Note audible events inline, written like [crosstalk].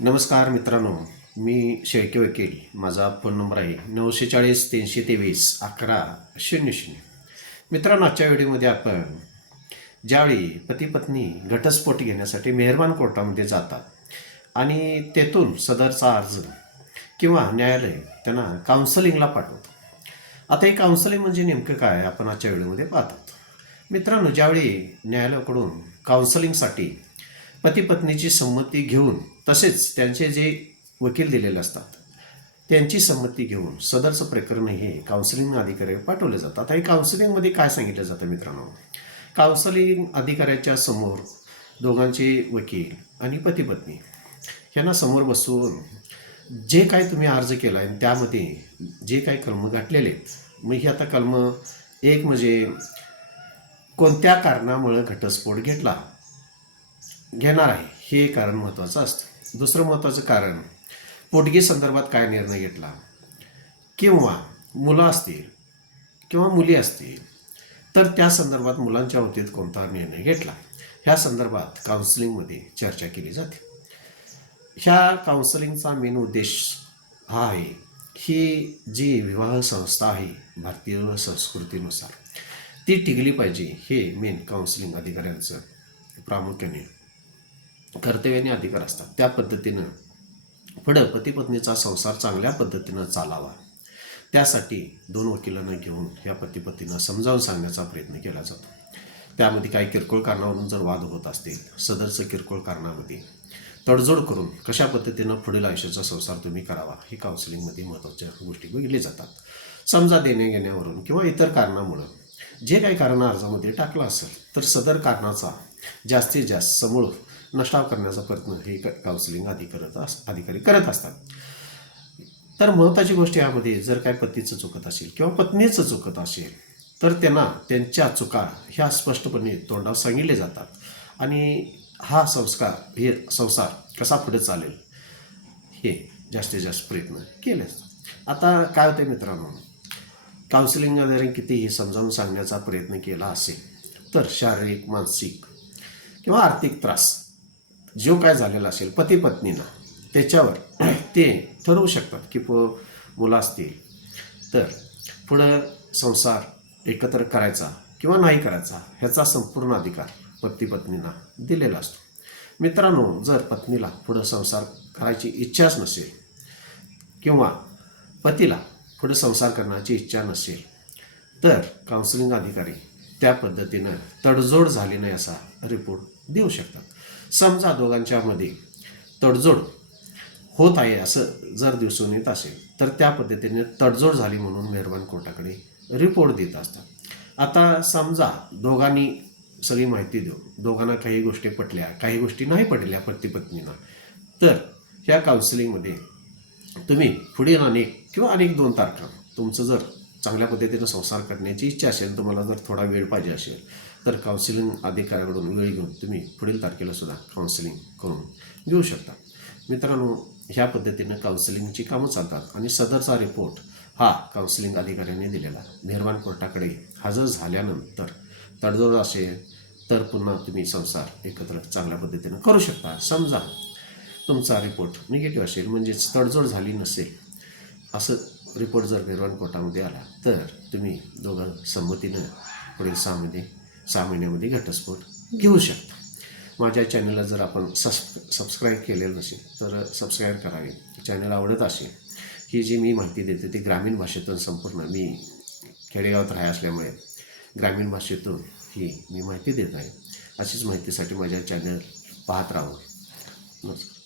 नमस्कार मित्रांनो मी शेळके वकील. माझा फोन नंबर आहे नऊशे चाळीस तीनशे तेवीस अकरा शून्य शून्य. मित्रांनो आजच्या व्हिडिओमध्ये आपण ज्यावेळी पती पत्नी घटस्फोट घेण्यासाठी मेहरबान कोर्टामध्ये जातात आणि तेथून सदरचा अर्ज किंवा न्यायालय त्यांना काउन्सलिंगला पाठवतं आता हे काउन्सलिंग म्हणजे नेमकं काय आपण आजच्या व्हिडिओमध्ये पाहतात. मित्रांनो ज्यावेळी न्यायालयाकडून काउन्सलिंगसाठी पतीपत्नीची संमती घेऊन तसेच त्यांचे जे वकील दिलेले असतात त्यांची संमती घेऊन सदरचं प्रकरण हे काउन्सिलिंग अधिकारी पाठवले जातात आणि काउन्सिलिंगमध्ये काय सांगितलं जातं मित्रांनो? काउन्सिलिंग अधिकाऱ्याच्या समोर दोघांचे वकील आणि पतीपत्नी यांना समोर बसून जे काय तुम्ही अर्ज केला आहे त्यामध्ये जे काही कलम गाठलेले आहेत मग ही आता कलम एक म्हणजे कोणत्या कारणामुळं घटस्फोट घेतला? घेणार आहे हे कारण महत्त्वाचं असतं. दुसरं महत्त्वाचं कारण पोटगी संदर्भात काय निर्णय घेतला? किंवा मुलं असतील किंवा मुली असतील तर त्या संदर्भात मुलांच्या बाबतीत कोणता निर्णय घेतला? ह्या संदर्भात काउन्सिलिंगमध्ये चर्चा केली जाते. ह्या काउन्सिलिंगचा मेन उद्देश हा आहे ही जी विवाह संस्था आहे भारतीय संस्कृतीनुसार ती टिकली पाहिजे हे मेन काउन्सिलिंग अधिकाऱ्यांचं प्रामुख्याने कर्तव्याने अधिकार असतात. त्या पद्धतीनं पुढं पतीपत्नीचा संसार चांगल्या पद्धतीनं चालावा. त्यासाठी दोन वकिलांना घेऊन या पतीपतींना समजावून सांगण्याचा प्रयत्न केला जातो. त्यामध्ये काही किरकोळ कारणावरून जर वाद होत असतील सदरचं किरकोळ कारणामध्ये तडजोड करून कशा पद्धतीनं पुढील आयुष्याचा संसार तुम्ही करावा हे काउन्सिलिंगमध्ये महत्त्वाच्या गोष्टी बघितल्या जातात. समजा देण्या घेण्यावरून किंवा इतर कारणामुळं जे काही कारण अर्जामध्ये टाकलं असेल तर सदर कारणाचा जास्तीत जास्त समूळ नष्टाव करण्याचा प्रयत्न हे क- काउन्सिलिंग अधिकारत अस अधिकारी करत असतात. तर महत्त्वाची गोष्ट यामध्ये जर काय पतीचं चुकत असेल किंवा पत्नीचं चुकत असेल तर त्यांना त्यांच्या चुका ह्या स्पष्टपणे तोंडावर सांगितले जातात. आणि हा संस्कार हे संसार कसा पुढे चालेल हे जास्तीत जास्त प्रयत्न केले असतात. आता काय होते मित्रांनो काउन्सिलिंगद्वारे कितीही समजावून सांगण्याचा प्रयत्न केला असेल तर शारीरिक मानसिक किंवा आर्थिक त्रास जो काय झालेला असेल पती पत्नीनं त्याच्यावर [clears throat] ते ठरवू शकतात की प मुलं असतील. तर पुढं संसार एकत्र करायचा किंवा नाही करायचा ह्याचा संपूर्ण अधिकार पती पत्नींना दिलेला असतो. मित्रांनो जर पत्नीला पुढं संसार करायची इच्छाच नसेल किंवा पतीला पुढं संसार करण्याची इच्छा नसेल तर काउन्सिलिंग अधिकारी त्या पद्धतीनं तडजोड झाली नाही असा रिपोर्ट देऊ शकतात. समजा दोघांच्यामध्ये तडजोड होत आहे असं जर दिसून येत असेल तर त्या पद्धतीने तडजोड झाली म्हणून मेहरबान कोर्टाकडे रिपोर्ट देत असतात. आता समजा दोघांनी सगळी माहिती देऊ दोघांना काही गोष्टी पटल्या काही गोष्टी नाही पटल्या पती पत्नींना तर ह्या काउन्सिलिंगमध्ये तुम्ही पुढील अनेक किंवा अनेक दोन तारखा तुमचं जर चांगल्या पद्धतीनं संसार करण्याची इच्छा असेल तुम्हाला जर थोडा वेळ पाहिजे असेल तर काउन्सिलिंग अधिकाऱ्याकडून वेळ घेऊन तुम्ही पुढील तारखेला सुद्धा काउन्सिलिंग करून घेऊ शकता. मित्रांनो ह्या पद्धतीनं काउन्सिलिंगची कामं चालतात आणि सदरचा रिपोर्ट हा काउन्सिलिंग अधिकाऱ्याने दिलेला. निर्माण कोर्टाकडे हजर झाल्यानंतर तडजोड असेल तर पुन्हा तुम्ही संसार एकत्र चांगल्या पद्धतीनं करू शकता. समजा तुमचा रिपोर्ट निगेटिव्ह असेल म्हणजेच तडजोड झाली नसेल असं रिपोर्ट जर निर्माण कोर्टामध्ये आला तर तुम्ही दोघं संमतीनं पुढील सहा महिने सहा महिन्यामध्ये घटस्फोट घेऊ शकता. माझ्या चॅनलला जर आपण सस सबस्क्राईब केलेलं नसेल तर सबस्क्राईब करावे चॅनल आवडत असेल ही जी मी माहिती देते ती ग्रामीण भाषेतून संपूर्ण. मी खेडेगावात राहा असल्यामुळे ग्रामीण भाषेतून ही मी माहिती देत आहे. अशीच माहितीसाठी माझ्या चॅनल पाहत राहावं नमस्कार.